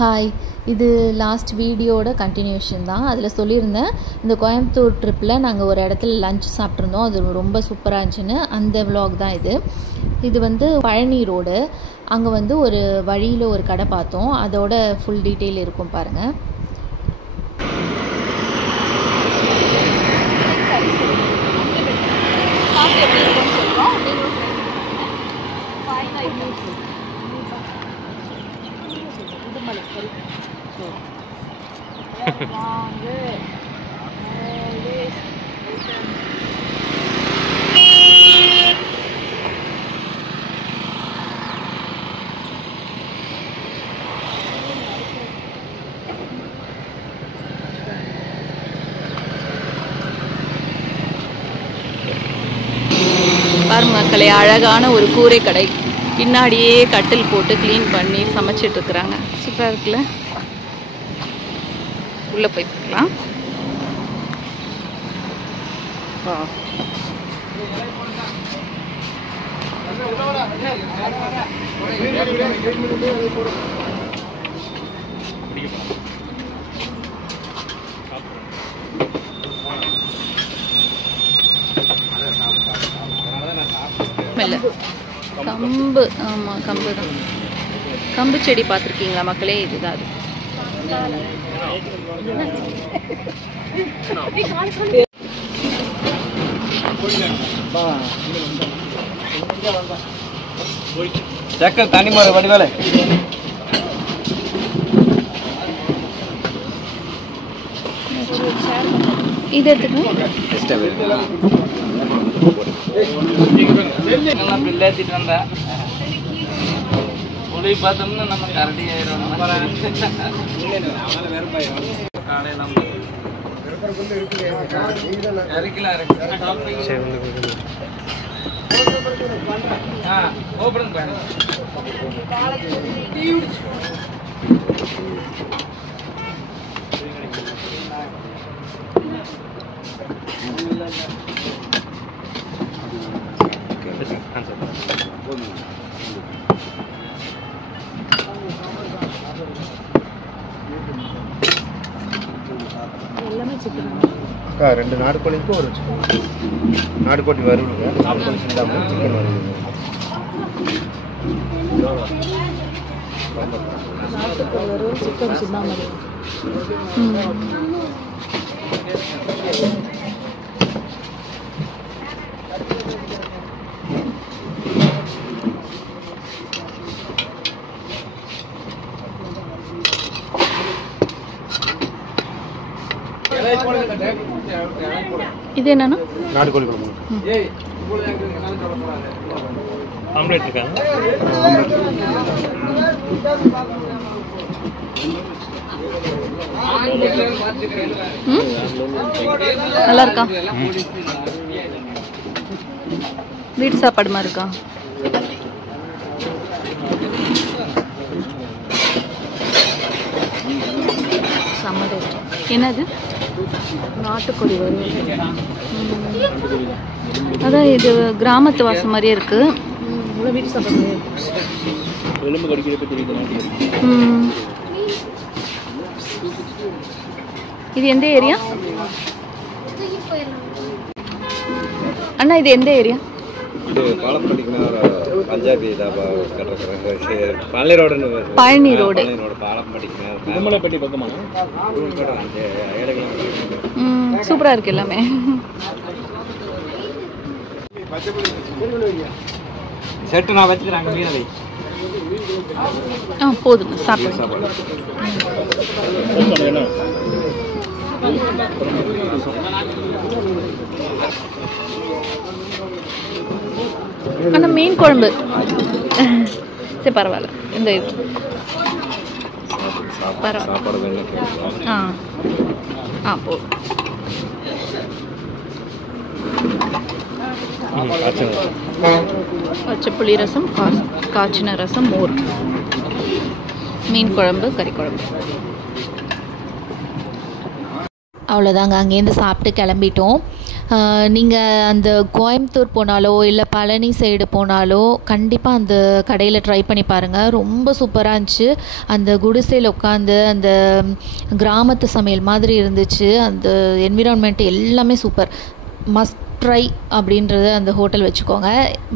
Hi, இது last வீடியோட continuation தான். அதில் சொல்லியிருந்தேன், இந்த கோயம்புத்தூர் ட்ரிப்பில் நாங்கள் ஒரு இடத்துல லஞ்ச் சாப்பிட்ருந்தோம். அது ரொம்ப சூப்பராக இருந்துச்சுன்னு. அந்த விலாக் தான் இது. இது வந்து பழனி ரோடு. அங்கே வந்து ஒரு வழியில் ஒரு கடை பார்த்தோம். அதோட ஃபுல் டீட்டெயில் இருக்கும் பாருங்கள். பாருங்க மக்களே, அழகான ஒரு கூரை கடை. பின்னாடியே கட்டில் போட்டு க்ளீன் பண்ணி சமைச்சிட்டு இருக்கிறாங்க. சூப்பராக இருக்குல்ல. உள்ளே போய் பார்க்கலாம். கம்பு, ஆமாம் கம்பு தான். கம்பு செடி பார்த்துருக்கீங்களா மக்களே? இதுதான் அது. சக்கர் தனி முறை வடிவேலை இது எடுத்துக்கணும். ஏற்றிட்டு வந்தேன். புளி பார்த்தோம்னா நம்ம கரடி ஆயிரும். காலையெல்லாம் ஓப்பன் பண்ண ரெண்டு நாடுகோழிக்கு ஒரு நாடுகோழி வருவீங்க. நாடுகோழி சிந்தாமல் சிக்கன் வருவீங்க. சிக்கன் சிந்தாமல். இது என்னன்னா நாடுகோழி குழம்பு. ஆம்லேட் இருக்காங்க. நல்லா இருக்கா? வீட்டு சாப்பாடு மாதிரி இருக்கா? செம்ம டேஸ்ட். என்னது? நாட்டுக்கோழி வறுவல். அதான் இது கிராமத்து வாசம் மாதிரியே இருக்கு. வீட்டு சாப்பாடு. இது எந்த ஏரியா அண்ணா? இது எந்த ஏரியா? பழனி ரோடு. சூப்பரா இருக்கு எல்லாமே. செட்டு நான் வச்சுக்கிறேன். மீனவை போதுங்க, சாப்பிடுங்க. ஆனால் மீன் குழம்பு சரி பரவாயில்ல. இந்த இது பரவாயில்ல. போதும். பச்சை புளி ரசம், காய்ச்சின ரசம், மோர், மீன் குழம்பு, கறி குழம்பு. அவ்வளோதாங்க. அங்கேருந்து சாப்பிட்டு கிளம்பிட்டோம். நீங்கள் அந்த கோயம்புத்தூர் போனாலோ இல்லை பழனி சைடு போனாலோ கண்டிப்பாக அந்த கடையில் ட்ரை பண்ணி பாருங்கள். ரொம்ப சூப்பராக இருந்துச்சு. அந்த குடிசையில் உட்காந்து அந்த கிராமத்து சமையல் மாதிரி இருந்துச்சு. அந்த என்விரான்மெண்ட் எல்லாமே சூப்பர். மஸ்ட் ட்ரை அப்படின்றது அந்த ஹோட்டல் வச்சுக்கோங்க.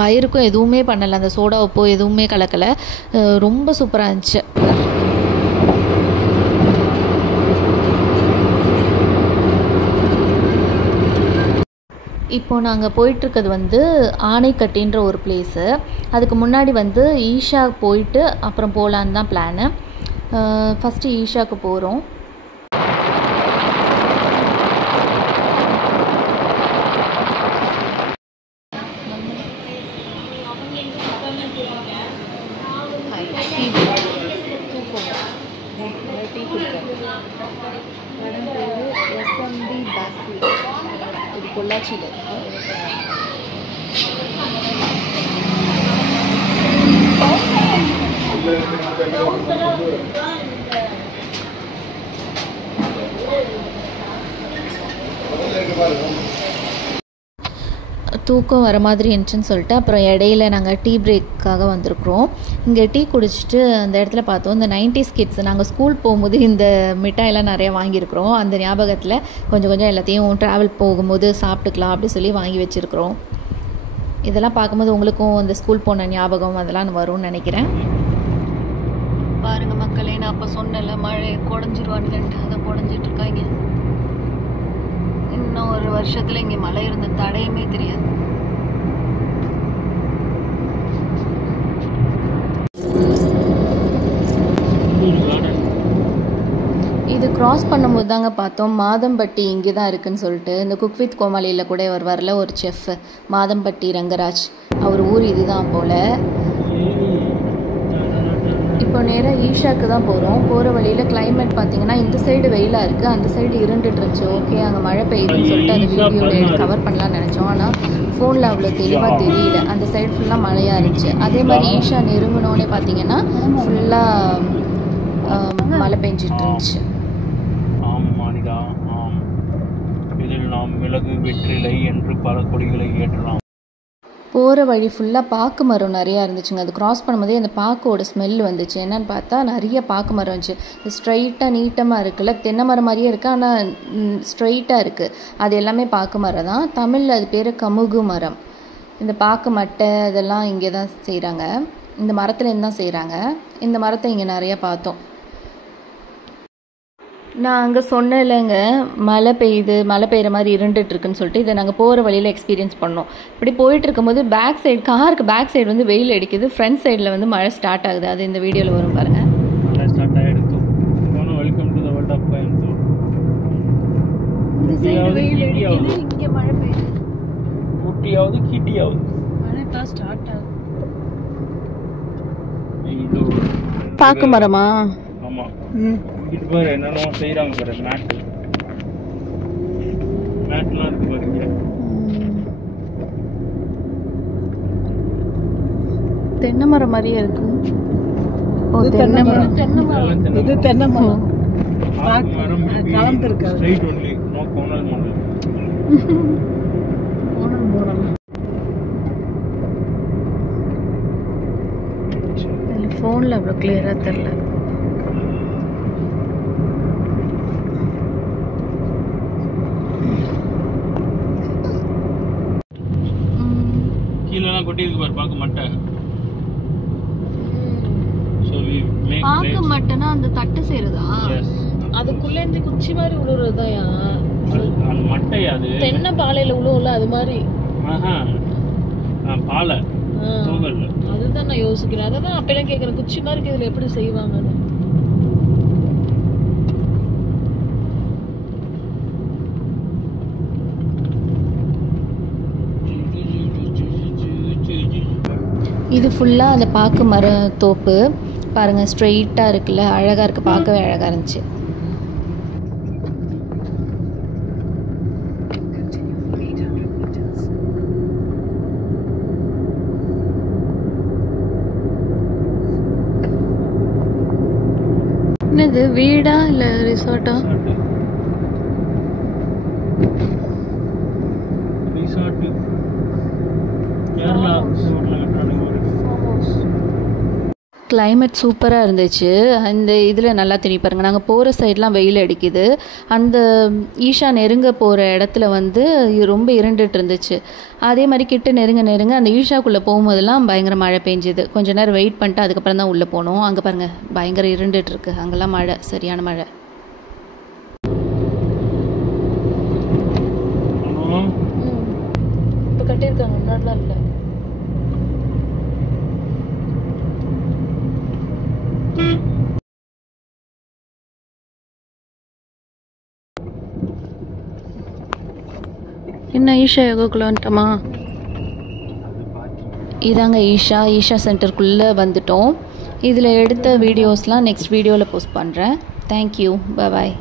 வயிறுக்கும் எதுவுமே பண்ணலை, அந்த சோடா உப்போ எதுவுமே கலக்கலை. ரொம்ப சூப்பராக இருந்துச்சு. இப்போது நாங்கள் போயிட்டுருக்கிறது வந்து ஆனைக்கட்டின்ற ஒரு பிளேஸு. அதுக்கு முன்னாடி வந்து ஈஷா போயிட்டு அப்புறம் போகலான்னு தான் பிளானு. ஃபஸ்ட்டு ஈஷாவுக்கு போகிறோம். பொள்ளாச்சியில் தூக்கம் வர மாதிரி இருந்துச்சுன்னு சொல்லிட்டு அப்புறம் இடையில நாங்கள் டீ பிரேக்காக வந்திருக்கிறோம். இங்கே டீ குடிச்சிட்டு அந்த இடத்துல பார்த்தோம், இந்த 90s கிட்ஸ் நாங்கள் ஸ்கூல் போகும்போது இந்த மிட்டாயெல்லாம் நிறையா வாங்கியிருக்கிறோம். அந்த ஞாபகத்தில் கொஞ்சம் கொஞ்சம் எல்லாத்தையும் ட்ராவல் போகும்போது சாப்பிட்டுக்கலாம் அப்படி சொல்லி வாங்கி வச்சுருக்குறோம். இதெல்லாம் பார்க்கும்போது உங்களுக்கும் அந்த ஸ்கூல் போன ஞாபகம் அதெல்லாம் வரும்னு நினைக்கிறேன். பாருங்கள் மக்களே, நான் அப்போ சொன்னல மழை குடஞ்சிருவானுங்கன்ட்டு, அதை குடஞ்சிட்ருக்காங்க. இன்னும் ஒரு வருஷத்தில் இங்கே மழை இருந்த தடையுமே தெரியாது. இது கிராஸ் பண்ணும்போது தாங்க பார்த்தோம் மாதம்பட்டி இங்கே தான் இருக்குதுன்னு சொல்லிட்டு. இந்த குக் வித் கோமாளியில் கூட வரல ஒரு செஃப் மாதம்பட்டி ரங்கராஜ், அவர் ஊர் இதுதான் போல். இப்போ நேராக ஈஷாவுக்கு தான் போகிறோம். போகிற வழியில் கிளைமேட் பார்த்திங்கன்னா இந்த சைடு வெயிலாக இருக்குது, அந்த சைடு இருண்டுட்டு இருந்துச்சு. ஓகே, அங்கே மழை பெய்யுதுன்னு சொல்லிட்டு அந்த வீடியோவில் கவர் பண்ணலான்னு நினச்சோம். ஆனால் ஃபோனில் அவ்வளோ தெளிவாக தெரியல. அந்த சைடு ஃபுல்லாக மழையாக இருந்துச்சு. அதே மாதிரி ஈஷா நெருங்கினோன்னே பார்த்திங்கன்னா ஃபுல்லாக மழை பெஞ்சிட்டு இருந்துச்சு. இதில் நாம் மிளகு வெற்றிலை என்று பல கொடிகளை ஏற்றலாம். போகிற வழி ஃபுல்லாக பாக்கு மரம் நிறையா இருந்துச்சுங்க. அது கிராஸ் பண்ணும்போதே அந்த பாக்கோட ஸ்மெல் வந்துச்சு. என்னென்னு பார்த்தா நிறைய பாக்கு மரம் இருந்துச்சு. ஸ்ட்ரைட்டாக நீட்டமாக இருக்குல்ல, தென்னை மரம் மாதிரியே இருக்குது, ஆனால் ஸ்ட்ரைட்டாக இருக்குது. அது எல்லாமே பாக்கு மரம் தான். தமிழில் அது பேர் கமுகு மரம். இந்த பாக்கு மட்டை இதெல்லாம் இங்கே தான் செய்கிறாங்க, இந்த மரத்துலேருந்து தான் செய்கிறாங்க. இந்த மரத்தை இங்கே நிறையா பார்த்தோம். நான் அங்கே சொன்னேன் இல்லைங்க, மழை பெய்யுது, மழை பெய்கிற மாதிரி இருண்டுட்டுருக்குன்னு சொல்லிட்டு. இதை நாங்கள் போகிற வழியில் எக்ஸ்பீரியன்ஸ் பண்ணோம். இப்படி போயிட்டு இருக்கும்போது பேக் சைடு, காருக்கு பேக் சைடு வந்து வெயில் அடிக்குது, ஃப்ரண்ட் சைடில் வந்து மழை ஸ்டார்ட் ஆகுது. அது இந்த வீடியோவில் வரும் பாருங்கள். மழை ஸ்டார்ட் ஆகிடுது. Welcome to the world of Coimbatore. இந்த சைடு வெயில் அடிக்குது, இங்கே மழை பெய்யுது. ஊட்டியாவது கீட்டியாவது மழை தான் ஸ்டார்ட் ஆகுது. இது பாக்கு மரமா? ஆமாம். இது பாரு என்னென்ன செய்கிறாங்க பாரு. மேட்லாம் இருக்கு பாருங்க. தென்னை மரம் மாதிரியே இருக்கு. ஓ, தென்னை மரம். இது தென்னை மரம். கலந்துருக்கு. ஸ்ட்ரைட் ஒன்லி, நோ கோனல் மாடல். கோனல் மாடல். ஃபோனில் அவ்வளோ கிளியராக தெரியல. கீழெல்லாம் கொட்டி இருக்கு பாரு பாக்கு மட்டை. பாக்கு மட்டைனா அந்த தட்டு செய்யறதா? அதுக்குள்ள இருந்து குச்சி மாதிரி உழுறதாயா? அந்த மட்டையா? அது தென்னை பாலையில உழுவுல அது மாதிரி. பாலை தூங்கல். அதுதான் நான் யோசிக்கிறேன். அதான் அப்பெல்லாம் கேட்குறேன், குச்சி மாதிரி இருக்கு, இதில் எப்படி செய்வாங்க அது? இது ஃபுல்லாக அந்த பாக்கு மர தோப்பு பாருங்கள், ஸ்ட்ரெயிட்டாக இருக்குல்ல, அழகாக இருக்குது, பார்க்கவே அழகாக இருந்துச்சு. என்னது வீடா இல்லை ரிசார்ட்டா? கிளைமேட் சூப்பராக இருந்துச்சு. அந்த இதில் நல்லா தெரியும் பாருங்கள், நாங்கள் போகிற சைட்லாம் வெயில் அடிக்குது. அந்த ஈஷா நெருங்க போகிற இடத்துல வந்து ரொம்ப இருண்டுட்டு இருந்துச்சு. அதே மாதிரி கிட்ட நெருங்க அந்த ஈஷாக்குள்ளே போகும்போதெல்லாம் பயங்கர மழை பெஞ்சுது. கொஞ்ச நேரம் வெயிட் பண்ணிட்டு அதுக்கப்புறம் தான் உள்ளே போனோம். அங்கே பாருங்கள் பயங்கர இருண்டுட்டு இருக்கு, அங்கெல்லாம் மழை, சரியான மழை. இப்போ கட்டியிருக்காங்க, முன்னாடிலாம் இல்லை. என்ன ஈஷா யோகாக்குள்ளே வந்துட்டோமா? இதாங்க ஈஷா சென்டருக்குள்ளே வந்துட்டோம். இதில் எடுத்த வீடியோஸ்லாம் நெக்ஸ்ட் வீடியோவில் போஸ்ட் பண்ணுறேன். தேங்க்யூ, பாய்.